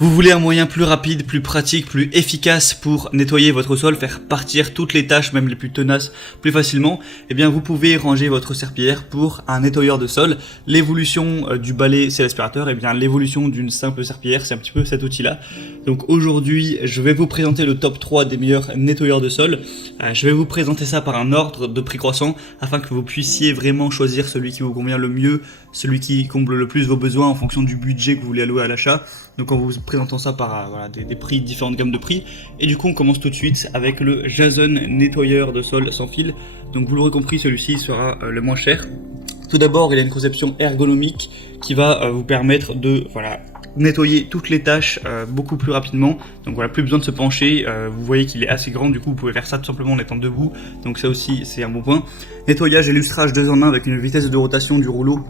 Vous voulez un moyen plus rapide, plus pratique, plus efficace pour nettoyer votre sol, faire partir toutes les tâches, même les plus tenaces, plus facilement? Eh bien, vous pouvez ranger votre serpillière pour un nettoyeur de sol. L'évolution du balai, c'est l'aspirateur. Eh bien, l'évolution d'une simple serpillière, c'est un petit peu cet outil-là. Donc aujourd'hui, je vais vous présenter le top 3 des meilleurs nettoyeurs de sol. Je vais vous présenter ça par un ordre de prix croissant afin que vous puissiez vraiment choisir celui qui vous convient le mieux, celui qui comble le plus vos besoins en fonction du budget que vous voulez allouer à l'achat. Donc en vous présentant ça par des prix, différentes gammes de prix. Et du coup on commence tout de suite avec le Jason nettoyeur de sol sans fil. Donc vous l'aurez compris, celui-ci sera le moins cher. Tout d'abord, il a une conception ergonomique qui va vous permettre de nettoyer toutes les tâches beaucoup plus rapidement. Donc voilà, plus besoin de se pencher. Vous voyez qu'il est assez grand, du coup vous pouvez faire ça tout simplement en étant debout. Donc ça aussi c'est un bon point. Nettoyage et lustrage 2 en 1 avec une vitesse de rotation du rouleau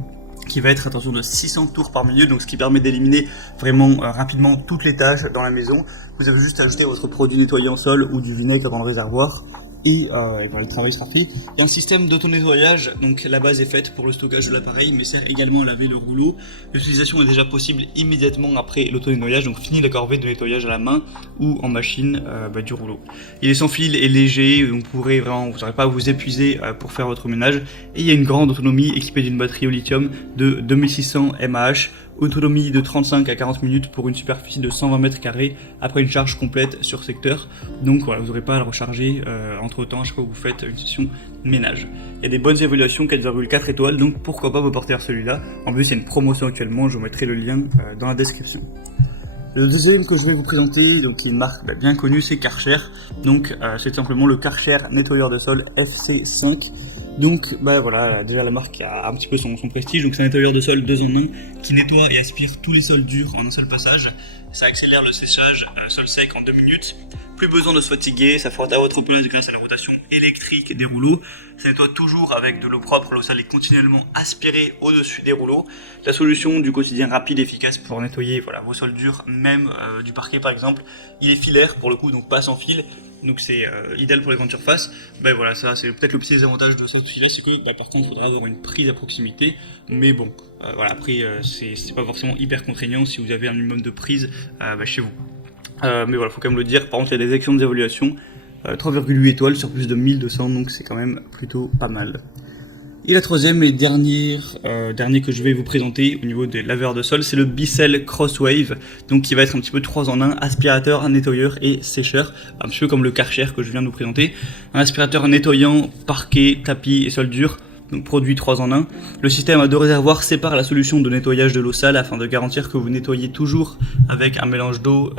qui va être, attention, de 600 tours par minute, donc ce qui permet d'éliminer vraiment rapidement toutes les tâches dans la maison. Vous avez juste à ajouter votre produit nettoyant sol ou du vinaigre dans le réservoir et voilà, le travail sera fait. Il y a un système d'auto-nettoyage, donc la base est faite pour le stockage de l'appareil mais sert également à laver le rouleau. L'utilisation est déjà possible immédiatement après l'auto-nettoyage, donc fini la corvée de nettoyage à la main ou en machine du rouleau. Il est sans fil et léger, donc vous n'aurez pas à vous épuiser pour faire votre ménage. Et il y a une grande autonomie équipée d'une batterie au lithium de 2600 mAh. Autonomie de 35 à 40 minutes pour une superficie de 120 mètres carrés après une charge complète sur secteur. Donc voilà, vous n'aurez pas à le recharger entre temps à chaque fois que vous faites une session ménage. Il y a des bonnes évaluations, 4,4 étoiles, donc pourquoi pas vous porter vers celui-là. En plus, il y a une promotion actuellement, je vous mettrai le lien dans la description. Le deuxième que je vais vous présenter, donc qui est une marque bien connue, c'est Karcher. Donc c'est simplement le Karcher nettoyeur de sol FC5. Donc voilà, déjà la marque a un petit peu son prestige. Donc c'est un nettoyeur de sol 2 en 1 qui nettoie et aspire tous les sols durs en un seul passage. Ça accélère le séchage sol sec en 2 minutes. Plus besoin de se fatiguer, ça frotte à votre place grâce à la rotation électrique des rouleaux. Ça nettoie toujours avec de l'eau propre, l'eau sale est continuellement aspirée au-dessus des rouleaux. La solution du quotidien rapide et efficace pour nettoyer vos sols durs, même du parquet par exemple. Il est filaire pour le coup, donc pas sans fil. Donc c'est idéal pour les grandes surfaces. Voilà, ça c'est peut-être le petit désavantage de ce filet, c'est que par contre il faudra avoir une prise à proximité. Mais bon, après c'est pas forcément hyper contraignant si vous avez un minimum de prise chez vous. Mais voilà, faut quand même le dire. Par contre, il y a des excellentes évaluations, 3,8 étoiles sur plus de 1200, donc c'est quand même plutôt pas mal. Et la troisième et dernier que je vais vous présenter au niveau des laveurs de sol, c'est le Bissell Crosswave, donc qui va être un petit peu 3 en 1, aspirateur, nettoyeur et sécheur, un petit peu comme le Karcher que je viens de vous présenter. Un aspirateur nettoyant parquet, tapis et sol dur. Donc produit 3 en 1. Le système à 2 réservoirs sépare la solution de nettoyage de l'eau sale afin de garantir que vous nettoyez toujours avec un mélange d'eau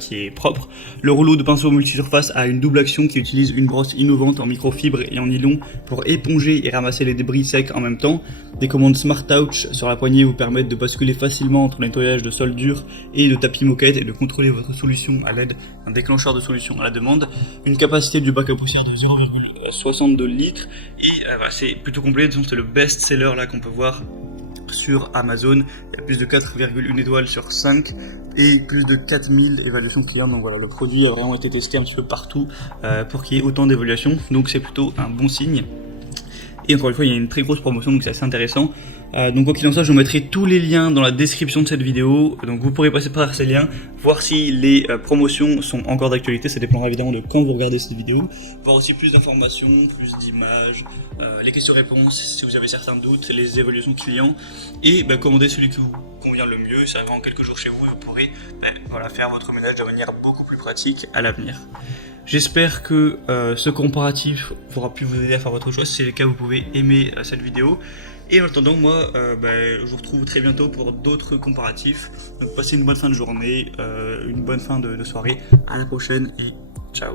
qui est propre. Le rouleau de pinceau multisurface a une double action qui utilise une brosse innovante en microfibre et en nylon pour éponger et ramasser les débris secs en même temps. Des commandes Smart Touch sur la poignée vous permettent de basculer facilement entre le nettoyage de sol dur et de tapis moquette et de contrôler votre solution à l'aide d'un déclencheur de solution à la demande. Une capacité du bac à poussière de 0,62 litres et c'est plutôt complet, disons c'est le best-seller là qu'on peut voir sur Amazon. Il y a plus de 4,1 étoiles sur 5 et plus de 4000 évaluations clients. Donc voilà, le produit a vraiment été testé un petit peu partout pour qu'il y ait autant d'évaluations, donc c'est plutôt un bon signe. Et encore une fois, il y a une très grosse promotion, donc c'est assez intéressant. Donc quoi qu'il en soit, je vous mettrai tous les liens dans la description de cette vidéo. Donc vous pourrez passer par ces liens, voir si les promotions sont encore d'actualité. Ça dépendra évidemment de quand vous regardez cette vidéo. Voir aussi plus d'informations, plus d'images, les questions-réponses si vous avez certains doutes, les évaluations clients. Et commander celui qui vous convient le mieux. Ça arrive en quelques jours chez vous et vous pourrez faire votre ménage de manière beaucoup plus pratique à l'avenir. J'espère que ce comparatif aura pu vous aider à faire votre choix. Si c'est le cas, vous pouvez aimer cette vidéo. Et en attendant, moi, je vous retrouve très bientôt pour d'autres comparatifs. Donc passez une bonne fin de journée, une bonne fin de soirée. À la prochaine et ciao.